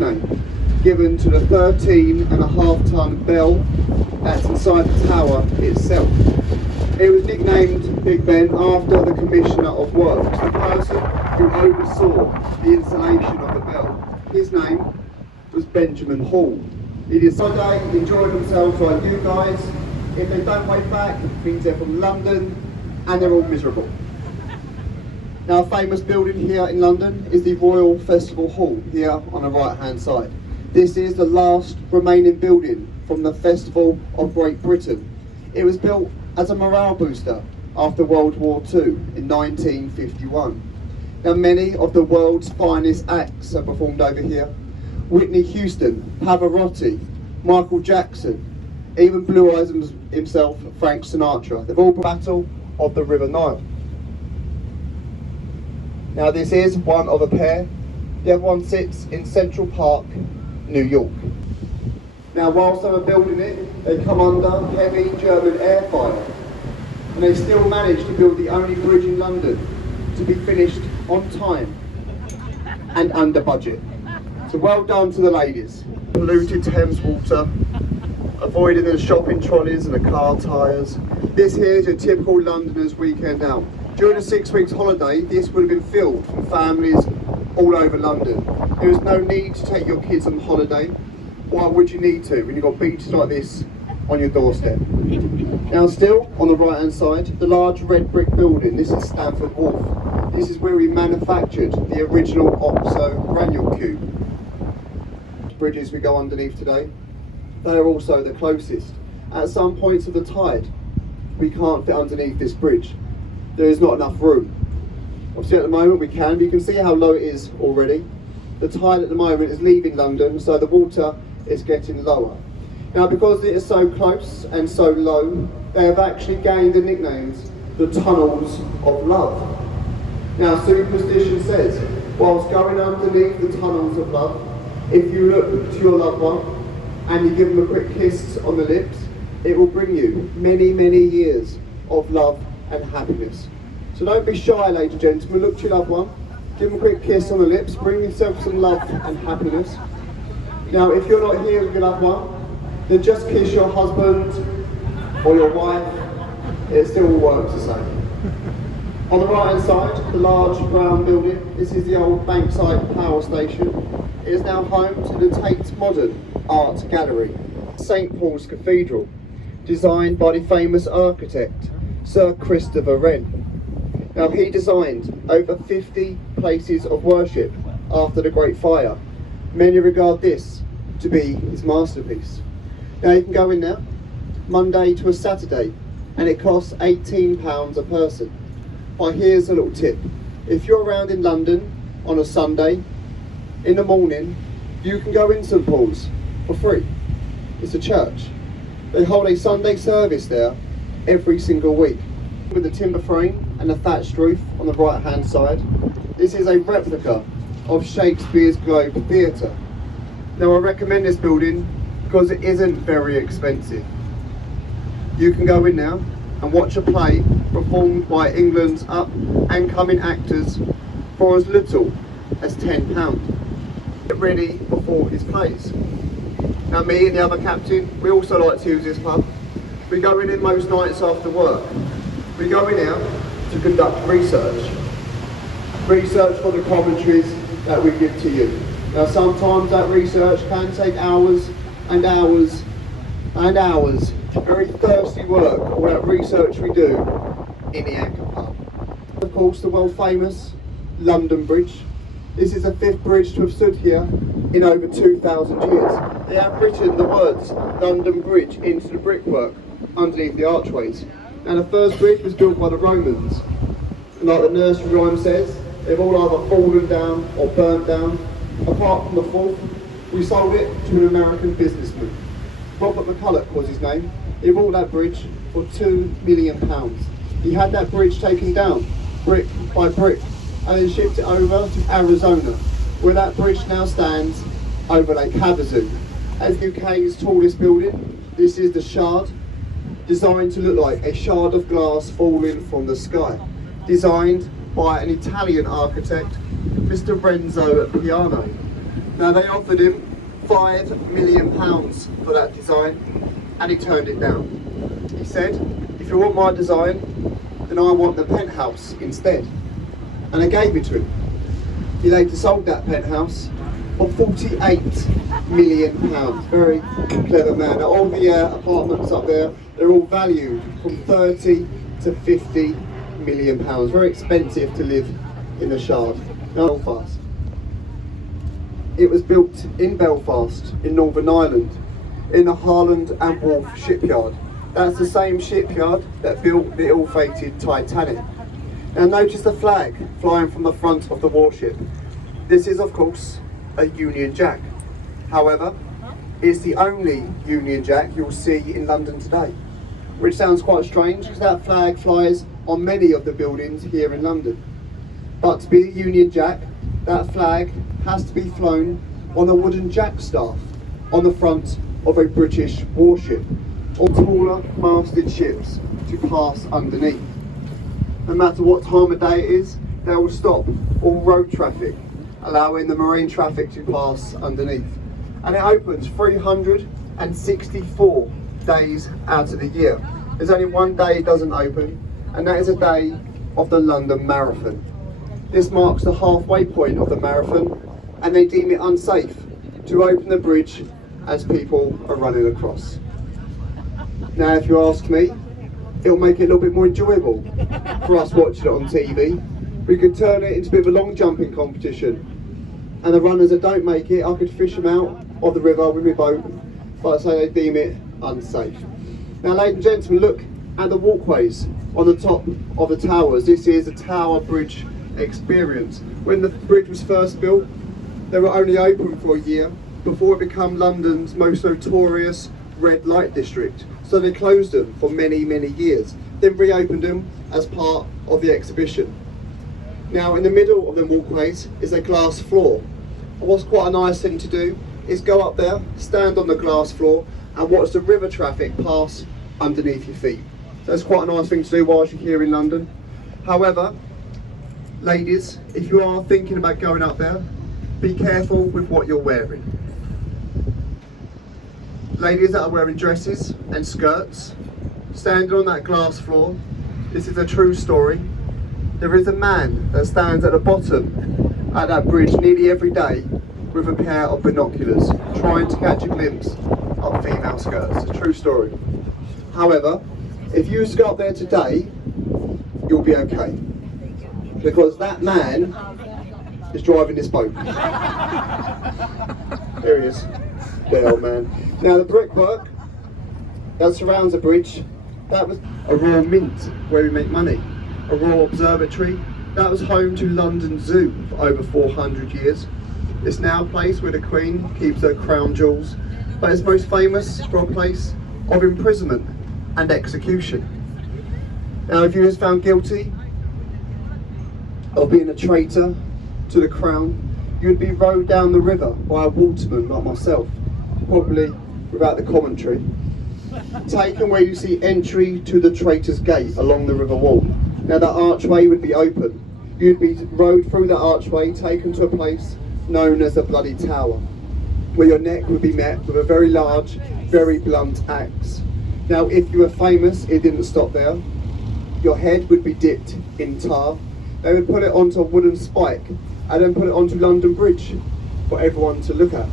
nickname given to the 13.5-ton bell that's inside the tower itself. It was nicknamed Big Ben after the Commissioner of Works, the person who oversaw the installation of the bell. His name was Benjamin Hall. He decided to enjoy themselves like you guys. If they don't wave back, it means they're from London and they're all miserable. Now, a famous building here in London is the Royal Festival Hall, here on the right hand side. This is the last remaining building from the Festival of Great Britain. It was built as a morale booster after World War II in 1951. Now, many of the world's finest acts are performed over here. Whitney Houston, Pavarotti, Michael Jackson, even Blue Eyes himself, Frank Sinatra. They've all Battle of the River Nile. Now, this is one of a pair. The other one sits in Central Park, New York. Now, whilst they were building it, they come under heavy German air fire, and they still managed to build the only bridge in London to be finished on time and under budget. So well done to the ladies. Polluted Thames water, avoiding the shopping trolleys and the car tyres. This here is a typical Londoner's weekend out. During a 6 weeks holiday, this would have been filled from families all over London. There is no need to take your kids on holiday. Why would you need to when you've got beaches like this on your doorstep? Now, still on the right hand side, the large red brick building. This is Stamford Wharf. This is where we manufactured the original OXO granule cube. Bridges we go underneath today, they are also the closest. At some points of the tide, we can't fit underneath this bridge. There is not enough room. Obviously at the moment we can, but you can see how low it is already. The tide at the moment is leaving London, so the water is getting lower. Now, because it is so close and so low, they have actually gained the nicknames, the Tunnels of Love. Now, superstition says, whilst going underneath the Tunnels of Love, if you look to your loved one and you give them a quick kiss on the lips, it will bring you many, many years of love and happiness. So don't be shy, ladies and gentlemen. Look to your loved one, give them a quick kiss on the lips, bring yourself some love and happiness. Now, if you're not here with your loved one, then just kiss your husband or your wife. It still works the same. On the right hand side, the large brown building. This is the old Bankside Power Station. It is now home to the Tate Modern Art Gallery. St Paul's Cathedral, designed by the famous architect Sir Christopher Wren. Now, he designed over 50 places of worship after the Great Fire. Many regard this to be his masterpiece. Now, you can go in there Monday to a Saturday, and it costs £18 a person. But here's a little tip. If you're around in London on a Sunday, in the morning, you can go in St Paul's for free. It's a church. They hold a Sunday service there every single week. With the timber frame and the thatched roof on the right hand side, this is a replica of Shakespeare's Globe Theatre. Now, I recommend this building because it isn't very expensive. You can go in now and watch a play performed by England's up and coming actors for as little as £10. Get ready before his plays. Now, me and the other captain, we also like to use this pub. We go in most nights after work. We go in here to conduct research for the commentaries that we give to you. Now, sometimes that research can take hours and hours and hours. Very thirsty work, all that research we do in the Anchor Pub. Of course, the world famous London Bridge. This is the 5th bridge to have stood here in over 2,000 years. They have written the words London Bridge into the brickwork underneath the archways. Now, the first bridge was built by the Romans. And like the nursery rhyme says, they've all either fallen down or burnt down. Apart from the 4th, we sold it to an American businessman. Robert McCulloch was his name. He bought that bridge for £2 million. He had that bridge taken down, brick by brick, and then shipped it over to Arizona, where that bridge now stands over Lake Havasu. As the UK's tallest building, this is the Shard, designed to look like a shard of glass falling from the sky. Designed by an Italian architect, Mr. Renzo Piano. Now they offered him £5 million for that design, and he turned it down. He said, if you want my design, then I want the penthouse instead. And they gave it to him. He later sold that penthouse for £48 million. Very clever man. Now all the apartments up there, they're all valued from 30 to 50 million pounds. Very expensive to live in the Shard. Now Belfast. It was built in Belfast, in Northern Ireland, in the Harland and Wolff shipyard. That's the same shipyard that built the ill-fated Titanic. Now notice the flag flying from the front of the warship. This is of course a Union Jack. However, it's the only Union Jack you'll see in London today, which sounds quite strange because that flag flies on many of the buildings here in London. But to be a Union Jack, that flag has to be flown on a wooden jackstaff on the front of a British warship, or taller masted ships to pass underneath. No matter what time of day it is, they will stop all road traffic, allowing the marine traffic to pass underneath. And it opens 364 days out of the year. There's only one day it doesn't open, and that is a day of the London Marathon. This marks the halfway point of the marathon, and they deem it unsafe to open the bridge as people are running across. Now if you ask me, it'll make it a little bit more enjoyable for us watching it on TV. We could turn it into a bit of a long jumping competition, and the runners that don't make it, I could fish them out of the river with my boat, but I say they deem it unsafe. Now ladies and gentlemen, look at the walkways on the top of the towers. This is a Tower Bridge experience. When the bridge was first built, they were only open for a year before it became London's most notorious red light district. So they closed them for many, many years, then reopened them as part of the exhibition. Now in the middle of the walkways is a glass floor. And what's quite a nice thing to do is go up there, stand on the glass floor and watch the river traffic pass underneath your feet. So it's quite a nice thing to do whilst you're here in London. However, ladies, if you are thinking about going up there, be careful with what you're wearing. Ladies that are wearing dresses and skirts, standing on that glass floor, this is a true story. There is a man that stands at the bottom at that bridge nearly every day with a pair of binoculars, trying to catch a glimpse of female skirts. It's a true story. However, if you was to go up there today, you'll be okay, because that man is driving this boat. There he is, the old man. Now the brickwork that surrounds the bridge, that was a Royal Mint where we make money. A Royal Observatory, that was home to London Zoo for over 400 years. It's now a place where the Queen keeps her crown jewels, but it's most famous for a place of imprisonment and execution. Now if you was found guilty of being a traitor to the crown, you'd be rowed down the river by a waterman like myself, probably without the commentary, taken where you see entry to the Traitor's Gate along the river wall. Now that archway would be open. You'd be rowed through the archway, taken to a place known as the Bloody Tower, where your neck would be met with a very large, very blunt axe. Now if you were famous, it didn't stop there. Your head would be dipped in tar. They would put it onto a wooden spike and then put it onto London Bridge for everyone to look at.